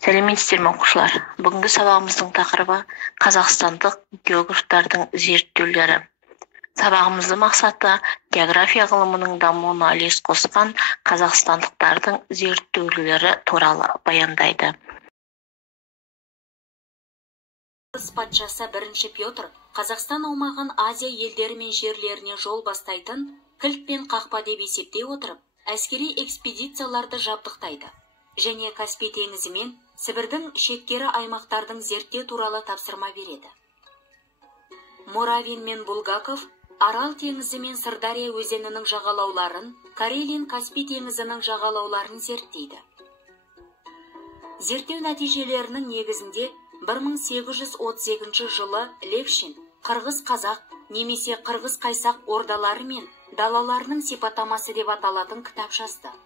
Сәлеметсіздер ме оқушылар? Бүгінгі сабағымыздың тақырыбы қазақстандық географтардың зерттеулері. Сабағымыздың мақсаты география ғылымының дамуына үлес қосқан қазақстандықтардың зерттеулері туралы баяндайды. Орыс патшасы 1 Петр Қазақстан аумағын Азия елдері мен жерлеріне жол бастайтын кілт пен қақпа деп есептей отырып, әскери экспедицияларды жабдықтайды және Каспий теңізі мен Сібірдің шеткері аймақтардың зерттеу туралы тапсырма береді. Моравин мен Булгаков Арал теңізі мен Сырдария өзенінің жағалауларын, Карелин Каспий теңізінің жағалауларын зерттейді. Зерттеу нәтижелерінің негізінде 1838 жылы Левшин қырғыз-қазақ немесе қырғыз-қайсақ ордалары мен далаларының сипаттамасы деп аталатын кітап жазды.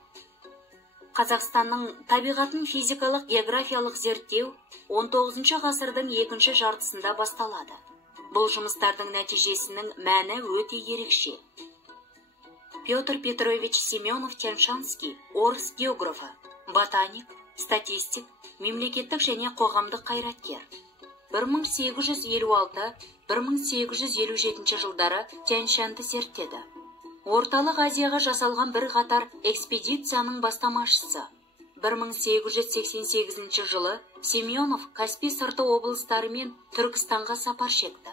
Қазақстанның табиғатын физикалық географиялық зерттеу 19 ғасырдың екінші жартысында басталады. Бұл жұмыстардың нәтижесінің мәні өте ерекше. Петр Петрович Семенов-Тянь-Шанский, орыс географы, ботаник, статистик, мемлекеттік және қоғамдық қайраткер. 1856-1857 жылдары Тянь-Шаньды зерттеді. Орталық Азияға жасалған бір қатар экспедицияның бастамашысы. 1888 жылы Семенов Каспий сырты облыстары мен Түркістанға сапар шекті.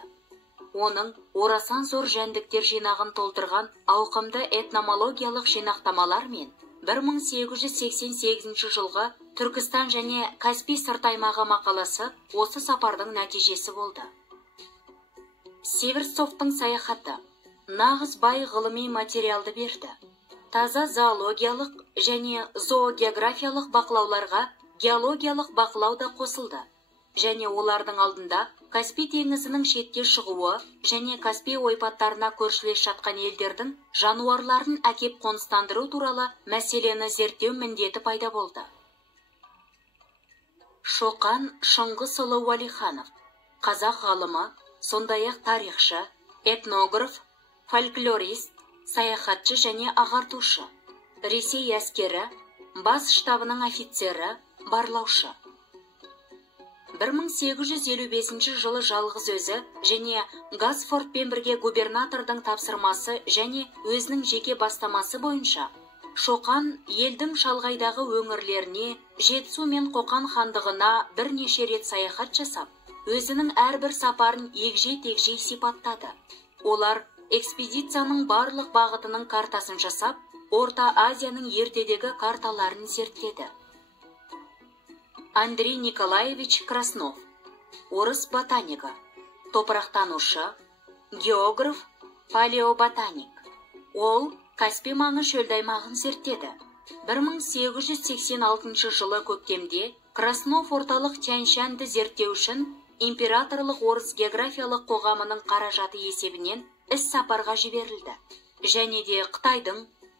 Оның орасан зор жәндіктер жинағын толтырған ауқымды этномологиялық жинақтамалар мен 1888 жылғы Түркістан және Каспий сырт аймағы мақаласы осы сапардың нәтижесі болды. Северцовтың саяхаты нағыз бай ғылыми материалды берді. Таза зоологиялық және зоогеографиялық бақылауларға геологиялық бақылау да қосылды. Және олардың алдында Каспий теңізінің шетке шығуы және Каспий ойпаттарына көршілес жатқан елдердің жануарларын әкеп қоныстандыру туралы мәселені зерттеу міндеті пайда болды. Шоқан Шыңғысұлы Уәлиханов, қазақ ғалымы, сондай-ақ тарихшы, этнограф, фольклорист, саяхатшы және ағартушы, Ресей әскері, бас штабының офицері, барлаушы. 1855 жылы жалғыз өзі және Гасфордпен бірге губернатордың тапсырмасы және өзінің жеке бастамасы бойынша Шоқан елдің шалғайдағы өңірлеріне, Жетісу мен Қоқан хандығына бірнеше рет саяхат жасап, өзінің әрбір сапарын егжей-тегжей сипаттады. Олар экспедицияның барлық бағытының картасын жасап, Орта Азияның ертедегі карталарын зерттеді. Андрей Николаевич Краснов, орыс ботанигі, топырақтанушы, географ, палеоботаник. Ол Каспий маңы шөлдаймағын зерттеді. 1886 жылы көктемде Краснов орталық Тянь-Шаньды зерттеу үшін императорлық орыс географиялық қоғамының қаражаты есебінен іс сапарға жіберілді. Және де Қытайдың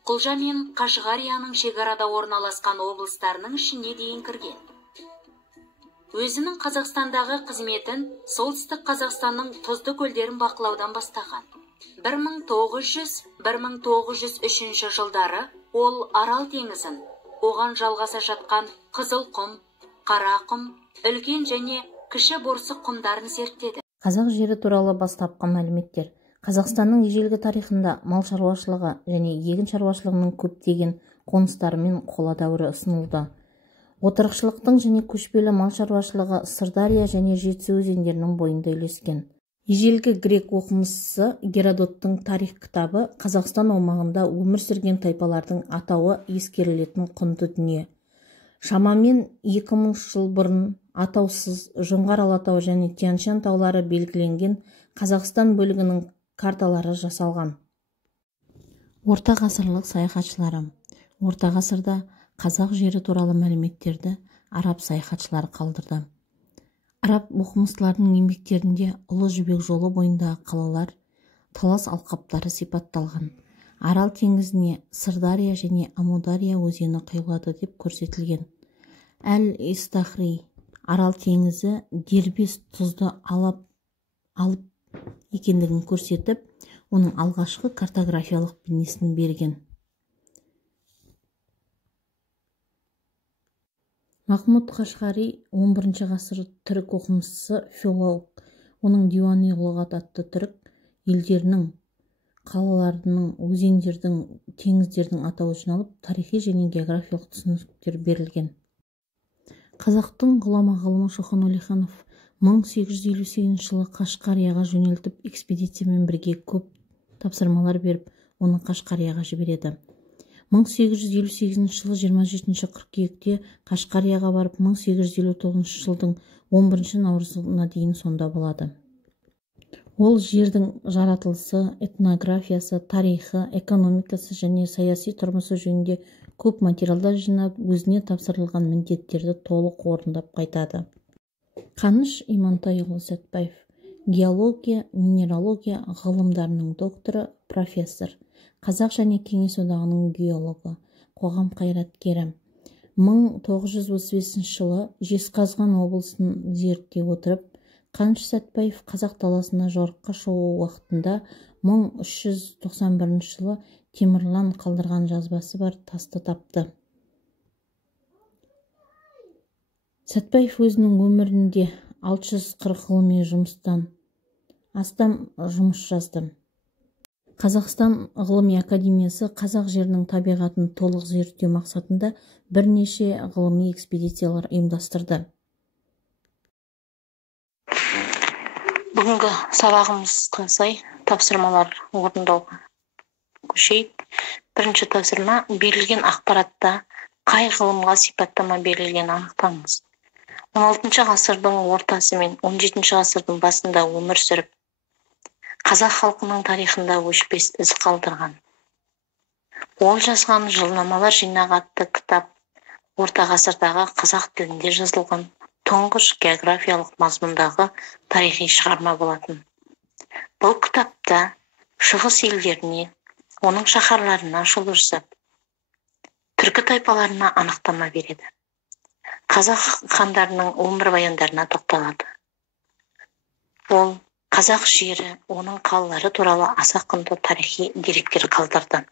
Құлжа мен Қашғарияның шекарада орналасқан облыстарының ішіне дейін кірген. Өзінің Қазақстандағы қызметін солтүстік Қазақстанның тұзды көлдерін бақылаудан бастаған. 1900-1903 жылдары ол Арал теңізін, оған жалғаса жатқан Қызылқұм, Қарақұм, үлкен және кіші борсық құмдарын зерттеді. Қазақ жері туралы бастапқы мәліметтер. Қазақстанның ежелгі тарихында мал шаруашылығы және егін шаруашылығының көптеген қоныстарымен қола дәуірі ұсынылды. Отырықшылықтың және көшпелі мал шаруашылығы Сырдария және Жетісу өзендерінің бойында үйлескен. Ежелгі грек оқымыстысы Геродоттың тарих кітабы Қазақстан аумағында өмір сүрген тайпалардың атауы ескерілетін құнды дүние. Шамамен 2000 жыл бұрын атаусыз Жоңғар Алатау және Тянь-Шань таулары белгіленген Қазақстан бөлігінің карталары жасалған. Орта ғасырлық саяхатшылары. Орта ғасырда қазақ жері туралы мәліметтерді араб саяхатшылары қалдырды. Араб оқымыстылардың еңбектерінде Ұлы Жібек жолы бойындағы қалалар, талас алқаптары сипатталған. Арал теңізіне Сырдария және Амудария өзені құйылады деп көрсетілген. Әл-Истахри Арал теңізі дербес тұзды алып екендігін көрсетіп, оның алғашқы картографиялық бейнесін берген. Махмуд Қашғари 11 ғасыр түрік оқымыстысы, филолог. Оның Диуани лұғат атты түрік елдерінің, қалаларының, өзендердің, теңіздердің атауы жиналып, тарихи және географиялық түсініктер берілген. Қазақтың ғұлама ғалымы Шоқан Уәлиханов 1858 жылы Қашқарияға жөнелтіп, экспедициямен бірге көп тапсырмалар беріп, оны Қашқарияға жібереді. 1858 жылы 27 қыркүйекте Қашқарияға барып, 1859 жылдың 11 наурызына дейін сонда болады. Ол жердің жаратылысы, этнографиясы, тарихы, экономикасы және саяси тұрмысы жөнінде көп материалдар жинап, өзіне тапсырылған міндеттерді толық орындап қайтады. Қаныш Имантайұлы Сәтбаев, геология, минералогия ғылымдарының докторы, профессор, Қазақ және Кеңес одағының геологы, қоғам қайраткері. 1935 жылы Жезқазған облысын зерттей отырып, Қаныш Сәтбаев қазақ даласына жорыққа шығу уақытында 1391 жылы Темірлан қалдырған жазбасы бар тасты тапты. Сәтбаев өзінің өмірінде 640 ғылыми жұмыстан астам жұмыс жазды. Қазақстан ғылыми академиясы қазақ жерінің табиғатын толық зерттеу мақсатында бірнеше ғылыми экспедициялар ұйымдастырды. Бүгінгі сабағымызға сай тапсырмалар орындауға көшейік. Бірінші тапсырма: берілген ақпаратта қай ғылымға сипаттама берілген анықтаңыз. 16 ғасырдың ортасы мен 17 ғасырдың басында өмір сүріп, қазақ халқының тарихында өшпес із қалдырған. Ол жазған жылнамалар жинағы атты кітап орта ғасырдағы қазақ тілінде жазылған тұңғыш географиялық мазмұндағы тарихи шығарма болатын. Бұл кітапта шығыс елдеріне, оның шаһарларына шолу жасап, түркі тайпаларына анықтама береді. Қазақ хандарының өмірбаяндарына тоқталады. Ол қазақ жері, оның қалалары туралы аса құнды тарихи деректер қалдырды.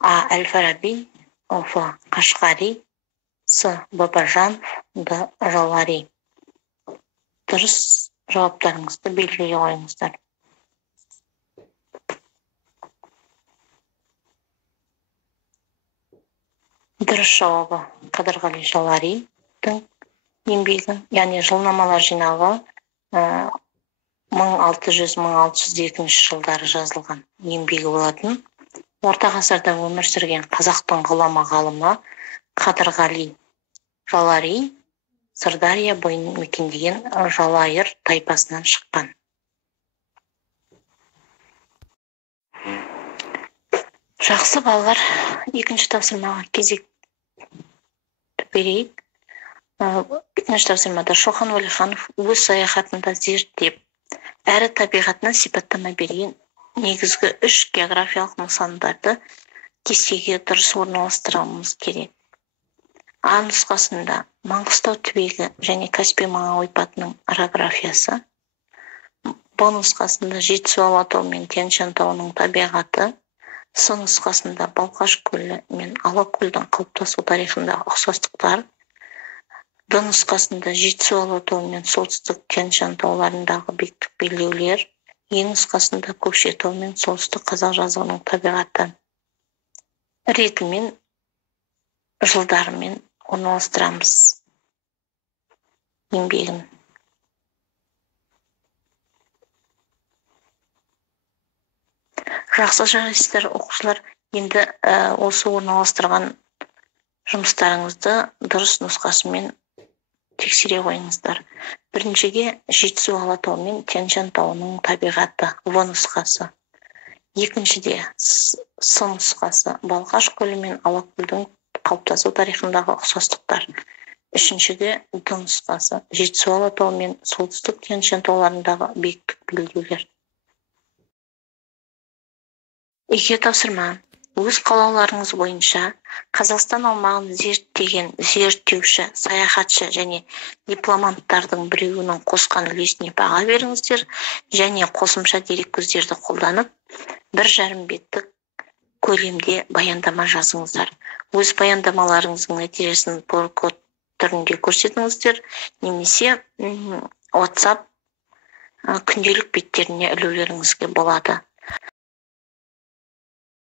А. Әл-Фараби, Ф. Қашғари, С. Бабажанов, Д. Жалари. Дұрыс жауаптарыңызды белгілей қойыңыздар. Дұрыс жауабы Қадырғали Жаларидің еңбегі, яғни жылнамалар жинағы 1600-1602 жылдары жазылған еңбегі болатын. Орта ғасырда өмір сүрген қазақтың ғұлама ғалымы Қадырғали Жалари Сырдария бойын мекендеген Жалайыр тайпасынан шыққан. Жақсы балалар, екінші тапсырмаға кезек берейік. Екінші тапсырмада Шоқан Уәлиханов өз саяхатында зерттеп, әрі табиғатына сипаттама берген негізгі 3 географиялық нысандарды кестеге дұрыс орналастыруымыз керек. А нұсқасында Маңғыстау түбегі және Каспий маңы ойпатының орографиясы, Б нұсқасында Жетісу алатауы мен Тянь-Шань тауының табиғаты, С нұсқасында Балқаш көлі мен Алакөлдің қалыптасу тарихындағы ұқсастықтар, Д нұсқасында Жетісу алатауы мен солтүстік Тянь-Шань тауларындағы биіктік белгілеулер, Е нұсқасында Көкшетау мен солтүстік қазақ жазығының табиғаты. Ретімен, жылдарымен орналастырамыз еңбегін. Жақсы жарайсыздар оқушылар, енді осы орналастырған жұмыстарыңызды дұрыс нұсқасымен тексере қойыңыздар. Біріншіге Жетісу алатауы мен Тянь-Шань тауының табиғаты, В нұсқасы. Екіншіде С нұсқасы, Балқаш көлі мен Алакөлдің қалыптасу тарихындағы ұқсастықтар. Үшіншіде Д нұсқасы, Жетісу алатауы мен солтүстік Тянь-Шань тауларындағы биіктік белгілеулер. Екі тапсырма: өз қалауларыңыз бойынша Қазақстан аумағын зерттеген зерттеуші, саяхатшы және дипломанттардың біреуінің қосқан үлесіне баға беріңіздер және қосымша дереккөздерді қолданып 1,5 беттік көлемде баяндама жазыңыздар. Өз баяндамаларыңыздың нәтижесін түрінде көрсетіңіздер, немесе WhatsApp күнделік беттеріне ілулеріңізге болады.